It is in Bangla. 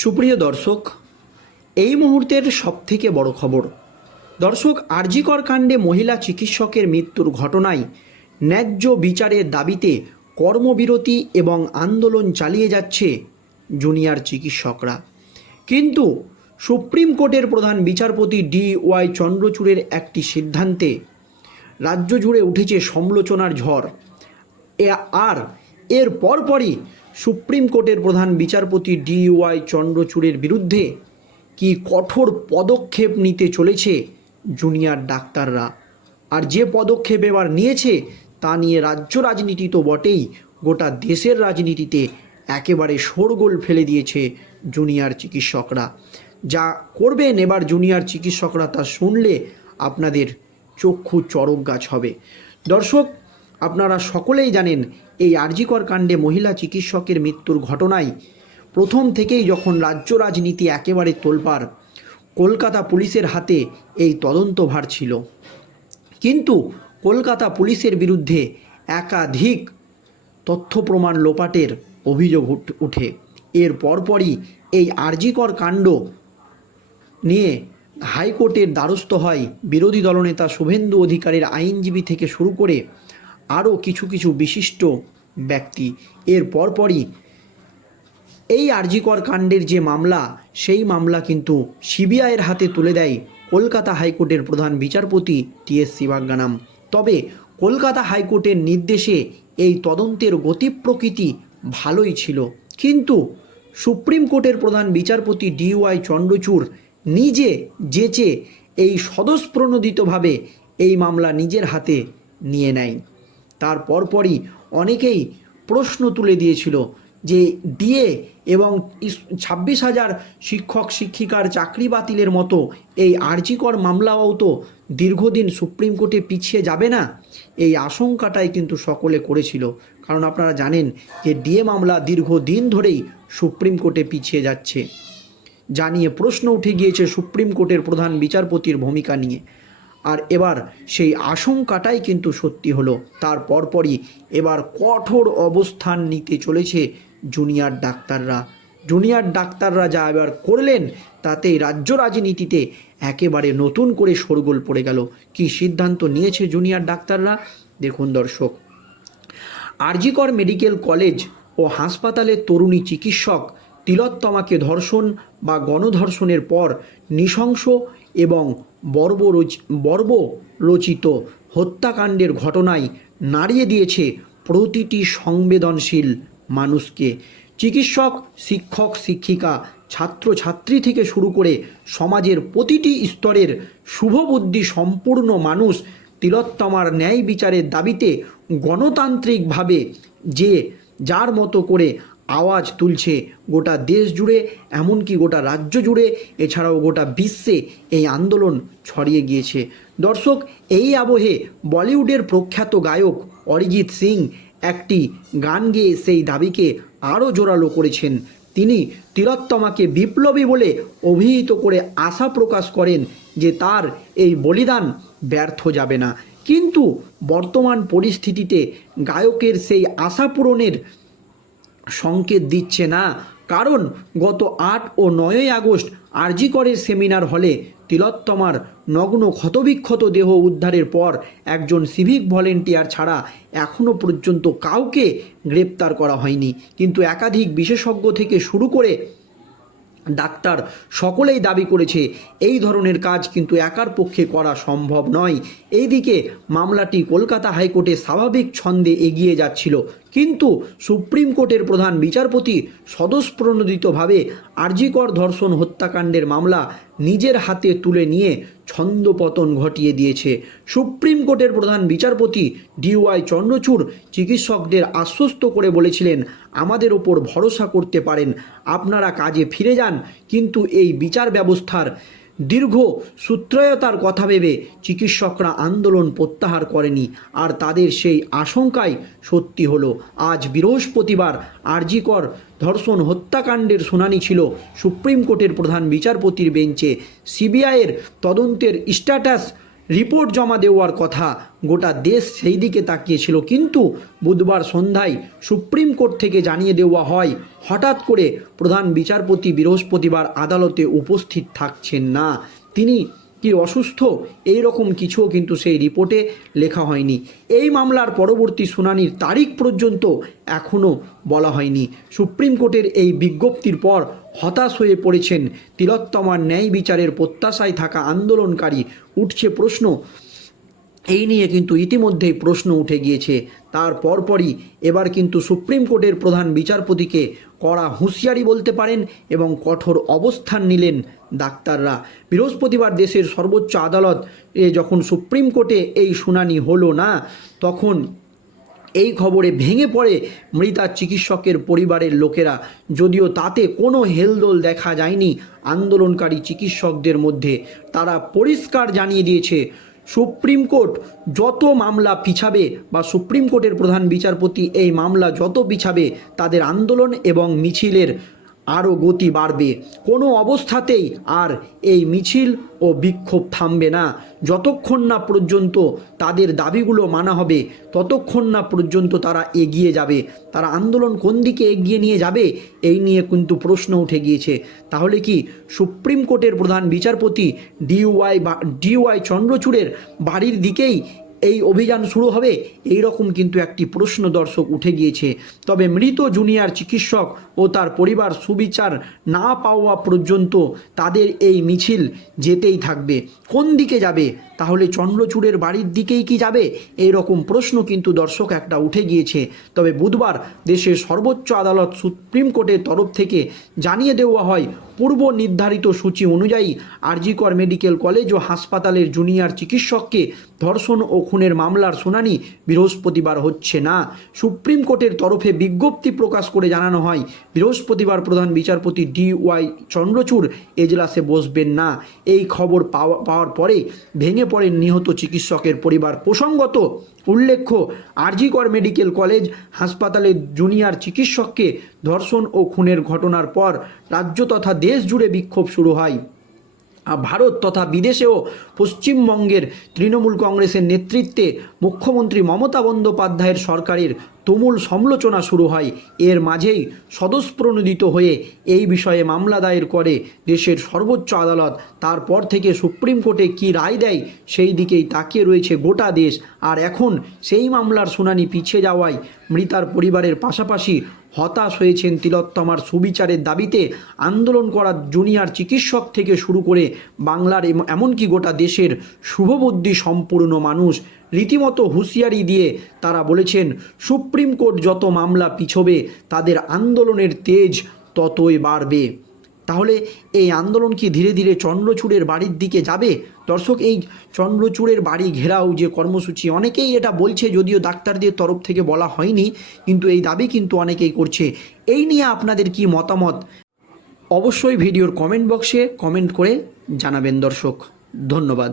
সুপ্রিয় দর্শক, এই মুহূর্তের সবথেকে বড় খবর। দর্শক আরজিকর কাণ্ডে মহিলা চিকিৎসকের মৃত্যুর ঘটনায় ন্যায্য বিচারের দাবিতে কর্মবিরতি এবং আন্দোলন চালিয়ে যাচ্ছে জুনিয়র চিকিৎসকরা। কিন্তু সুপ্রিম কোর্টের প্রধান বিচারপতি ডি ওয়াই চন্দ্রচূড়ের একটি সিদ্ধান্তে রাজ্য জুড়ে উঠেছে সমালোচনার ঝড়। আর এর পরপরই সুপ্রিম কোর্টের প্রধান বিচারপতি ডি ওয়াই চন্দ্রচূড়ের বিরুদ্ধে কি কঠোর পদক্ষেপ নিতে চলেছে জুনিয়র ডাক্তাররা? আর যে পদক্ষেপ এবার নিয়েছে তা নিয়ে রাজ্য রাজনীতি তো বটেই, গোটা দেশের রাজনীতিতে একেবারে শোরগোল ফেলে দিয়েছে জুনিয়র চিকিৎসকরা। যা করবেন এবার জুনিয়র চিকিৎসকরা তা শুনলে আপনাদের চক্ষু চরক গাছ হবে। দর্শক, আপনারা সকলেই জানেন এই আরজিকর কাণ্ডে মহিলা চিকিৎসকের মৃত্যুর ঘটনায় প্রথম থেকেই যখন রাজ্য রাজনীতি একেবারে তোলপাড়, কলকাতা পুলিশের হাতে এই তদন্তভার ছিল। কিন্তু কলকাতা পুলিশের বিরুদ্ধে একাধিক তথ্য প্রমাণ লোপাটের অভিযোগ উঠে এর পরপরই এই আরজিকর কাণ্ড নিয়ে হাইকোর্টের দ্বারস্থ হয় বিরোধী দলনেতা শুভেন্দু অধিকারীর আইনজীবী থেকে শুরু করে আরও কিছু কিছু বিশিষ্ট ব্যক্তি। এর পরপরই এই আরজিকর কাণ্ডের যে মামলা, সেই মামলা কিন্তু সিবিআইয়ের হাতে তুলে দেয় কলকাতা হাইকোর্টের প্রধান বিচারপতি টি এস শিবাজ্ঞানাম তবে কলকাতা হাইকোর্টের নির্দেশে এই তদন্তের গতি প্রকৃতি ভালোই ছিল। কিন্তু সুপ্রিম কোর্টের প্রধান বিচারপতি ডি ওয়াই চন্দ্রচূড় নিজে যেচে এই স্বতঃস্প্রণোদিতভাবে এই মামলা নিজের হাতে নিয়ে নেয়। তার পরপরই অনেকেই প্রশ্ন তুলে দিয়েছিল যে ডিএ এবং ছাব্বিশ হাজার শিক্ষক শিক্ষিকার চাকরি বাতিলের মতো এই আর্জিকর মামলাও তো দীর্ঘদিন সুপ্রিম কোর্টে পিছিয়ে যাবে না, এই আশঙ্কাটাই কিন্তু সকলে করেছিল। কারণ আপনারা জানেন যে ডিএ মামলা দীর্ঘদিন ধরেই সুপ্রিম কোর্টে পিছিয়ে যাচ্ছে। জানিয়ে প্রশ্ন উঠে গিয়েছে সুপ্রিম কোর্টের প্রধান বিচারপতির ভূমিকা নিয়ে। আর এবার সেই আশঙ্কাটাই কিন্তু সত্যি হলো। তার পরপরই এবার কঠোর অবস্থান নিতে চলেছে জুনিয়র ডাক্তাররা। জুনিয়র ডাক্তাররা যা এবার করলেন তাতেই রাজ্য রাজনীতিতে একেবারে নতুন করে শোরগোল পড়ে গেল। কি সিদ্ধান্ত নিয়েছে জুনিয়র ডাক্তাররা? দেখুন দর্শক, আরজিকর মেডিকেল কলেজ ও হাসপাতালের তরুণী চিকিৎসক তিলোত্তমাকে ধর্ষণ বা গণধর্ষণের পর নৃশংস এবং বর্বরোচ, বর্বরচিত হত্যাকাণ্ডের ঘটনায় নাড়িয়ে দিয়েছে প্রতিটি সংবেদনশীল মানুষকে। চিকিৎসক, শিক্ষক, শিক্ষিকা, ছাত্রছাত্রী থেকে শুরু করে সমাজের প্রতিটি স্তরের শুভবুদ্ধি সম্পূর্ণ মানুষ তিলোত্তমার ন্যায় বিচারের দাবিতে গণতান্ত্রিকভাবে যে যার মতো করে আওয়াজ তুলছে গোটা দেশ জুড়ে, এমনকি গোটা রাজ্য জুড়ে। এছাড়াও গোটা বিশ্বে এই আন্দোলন ছড়িয়ে গিয়েছে। দর্শক, এই আবহে বলিউডের প্রখ্যাত গায়ক অরিজিৎ সিং একটি গান গেয়ে সেই দাবিকে আরও জোরালো করেছেন। তিনি তিলোত্তমাকে বিপ্লবী বলে অভিহিত করে আশা প্রকাশ করেন যে তার এই বলিদান ব্যর্থ যাবে না। কিন্তু বর্তমান পরিস্থিতিতে গায়কের সেই আশা পূরণের সংকেত দিচ্ছে না। কারণ গত আট ও নয়ই আগস্ট আরজিকরের সেমিনার হলে তিলোত্তমার নগ্ন ক্ষতবিক্ষত দেহ উদ্ধারের পর একজন সিভিক ভলেন্টিয়ার ছাড়া এখনও পর্যন্ত কাউকে গ্রেপ্তার করা হয়নি। কিন্তু একাধিক বিশেষজ্ঞ থেকে শুরু করে ডাক্তার সকলেই দাবি করেছে, এই ধরনের কাজ কিন্তু একার পক্ষে করা সম্ভব নয়। এইদিকে মামলাটি কলকাতা হাইকোর্টে স্বাভাবিক ছন্দে এগিয়ে যাচ্ছিল। কিন্তু সুপ্রিম কোর্টের প্রধান বিচারপতি স্বতঃস্প্রণোদিতভাবে আরজিকর ধর্ষণ হত্যাকাণ্ডের মামলা নিজের হাতে তুলে নিয়ে ছন্দপতন ঘটিয়ে দিয়েছে। সুপ্রিম কোর্টের প্রধান বিচারপতি ডিওয়াই চন্দ্রচূড় চিকিৎসকদের আশ্বস্ত করে বলেছিলেন, আমাদের ওপর ভরসা করতে পারেন, আপনারা কাজে ফিরে যান, কিন্তু এই বিচার ব্যবস্থার দীর্ঘ সূত্রয়তার কথা ভেবে চিকিৎসকরা আন্দোলন প্রত্যাহার করেনি। আর তাদের সেই আশঙ্কাই সত্যি হলো। আজ বৃহস্পতিবার আরজিকর ধর্ষণ হত্যাকাণ্ডের শুনানি ছিল সুপ্রিম কোর্টের প্রধান বিচারপতির বেঞ্চে। সিবিআইয়ের তদন্তের স্ট্যাটাস রিপোর্ট জমা দেওয়ার কথা গোটা দেশ সেই দিকে তাকিয়েছিল। কিন্তু বুধবার সন্ধ্যায় সুপ্রিম কোর্ট থেকে জানিয়ে দেওয়া হয়, হঠাৎ করে প্রধান বিচারপতি বৃহস্পতিবার আদালতে উপস্থিত থাকছেন না। তিনি কি অসুস্থ? এই রকম কিছুও কিন্তু সেই রিপোর্টে লেখা হয়নি। এই মামলার পরবর্তী শুনানির তারিখ পর্যন্ত এখনও বলা হয়নি। সুপ্রিম কোর্টের এই বিজ্ঞপ্তির পর হতাশ হয়ে পড়েছেন তিলোত্তমার ন্যায় বিচারের প্রত্যাশায় থাকা আন্দোলনকারী। উঠছে প্রশ্ন। এই নিয়ে কিন্তু ইতিমধ্যেই প্রশ্ন উঠে গিয়েছে। তার পরপরই এবার কিন্তু সুপ্রিম কোর্টের প্রধান বিচারপতিকে কড়া হুঁশিয়ারি বলতে পারেন এবং কঠোর অবস্থান নিলেন ডাক্তাররা। বৃহস্পতিবার দেশের সর্বোচ্চ আদালত এ যখন সুপ্রিম কোর্টে এই শুনানি হলো না, তখন এই খবরে ভেঙে পড়ে মৃতা চিকিৎসকের পরিবারের লোকেরা। যদিও তাতে কোনো হেলদোল দেখা যায়নি আন্দোলনকারী চিকিৎসকদের মধ্যে, তারা পরিষ্কার জানিয়ে দিয়েছে সুপ্রিম কোর্ট যত মামলা পিছাবে বা সুপ্রিম কোর্টের প্রধান বিচারপতি এই মামলা যত পিছাবে, তাদের আন্দোলন এবং মিছিলের আরও গতি বাড়বে। কোনো অবস্থাতেই আর এই মিছিল ও বিক্ষোভ থামবে না। যতক্ষণ না পর্যন্ত তাদের দাবিগুলো মানা হবে, ততক্ষণ না পর্যন্ত তারা এগিয়ে যাবে। তারা আন্দোলন কোন দিকে এগিয়ে নিয়ে যাবে, এই নিয়ে কিন্তু প্রশ্ন উঠে গিয়েছে। তাহলে কি সুপ্রিম কোর্টের প্রধান বিচারপতি ডিওয়াই বা ডিওয়াই চন্দ্রচূড়ের বাড়ির দিকেই এই অভিযান শুরু হবে? এই রকম কিন্তু একটি প্রশ্ন দর্শক উঠে গিয়েছে। তবে মৃত জুনিয়র চিকিৎসক ও তার পরিবার সুবিচার না পাওয়া পর্যন্ত তাদের এই মিছিল যেতেই থাকবে। কোন দিকে যাবে? তাহলে চন্দ্রচূড়ের বাড়ির দিকেই কি যাবে? এই রকম প্রশ্ন কিন্তু দর্শক একটা উঠে গিয়েছে। তবে বুধবার দেশের সর্বোচ্চ আদালত সুপ্রিম কোর্টের তরফ থেকে জানিয়ে দেওয়া হয় পূর্ব নির্ধারিত সূচি অনুযায়ী আরজিকর মেডিকেল কলেজ ও হাসপাতালের জুনিয়র চিকিৎসককে ধর্ষণ ও খুনের মামলার শুনানি বৃহস্পতিবার হচ্ছে না। সুপ্রিম কোর্টের তরফে বিজ্ঞপ্তি প্রকাশ করে জানানো হয়, বৃহস্পতিবার প্রধান বিচারপতি ডি ওয়াই চন্দ্রচূড় এজলাসে বসবেন না। এই খবর পাওয়া, পাওয়ার পরে ভেঙে পড়েন নিহত চিকিৎসকের পরিবার। প্রসঙ্গত, উল্লেখ্য, আরজিকর মেডিকেল কলেজ হাসপাতালের জুনিয়র চিকিৎসককে ধর্ষণ ও খুনের ঘটনার পর রাজ্য তথা দেশ জুড়ে বিক্ষোভ শুরু হয়। ভারত তথা বিদেশেও পশ্চিমবঙ্গের তৃণমূল কংগ্রেসের নেতৃত্বে মুখ্যমন্ত্রী মমতা বন্দ্যোপাধ্যায়ের সরকারের তুমুল সমালোচনা শুরু হয়। এর মাঝেই স্বতঃস্প্রণোদিত হয়ে এই বিষয়ে মামলা দায়ের করে দেশের সর্বোচ্চ আদালত। তারপর থেকে সুপ্রিম কোর্টে কী রায় দেয় সেই দিকেই তাকিয়ে রয়েছে গোটা দেশ। আর এখন সেই মামলার শুনানি পিছিয়ে যাওয়ায় মৃতার পরিবারের পাশাপাশি হতাশ হয়েছেন তিলোত্তমার সুবিচারের দাবিতে আন্দোলন করা জুনিয়র চিকিৎসক থেকে শুরু করে বাংলার এম- এমনকি গোটা দেশের শুভবুদ্ধি সম্পূর্ণ মানুষ। রীতিমতো হুঁশিয়ারি দিয়ে তারা বলেছেন, সুপ্রিম কোর্ট যত মামলা পিছবে, তাদের আন্দোলনের তেজ ততই বাড়বে। তাহলে এই আন্দোলন কি ধীরে ধীরে চন্দ্রচূড়ের বাড়ির দিকে যাবে? দর্শক, এই চন্দ্রচূড়ের বাড়ি ঘেরাও যে কর্মসূচি, অনেকেই এটা বলছে, যদিও ডাক্তারদের তরফ থেকে বলা হয়নি, কিন্তু এই দাবি কিন্তু অনেকেই করছে। এই নিয়ে আপনাদের কি মতামত? অবশ্যই ভিডিওর কমেন্ট বক্সে কমেন্ট করে জানাবেন দর্শক। ধন্যবাদ।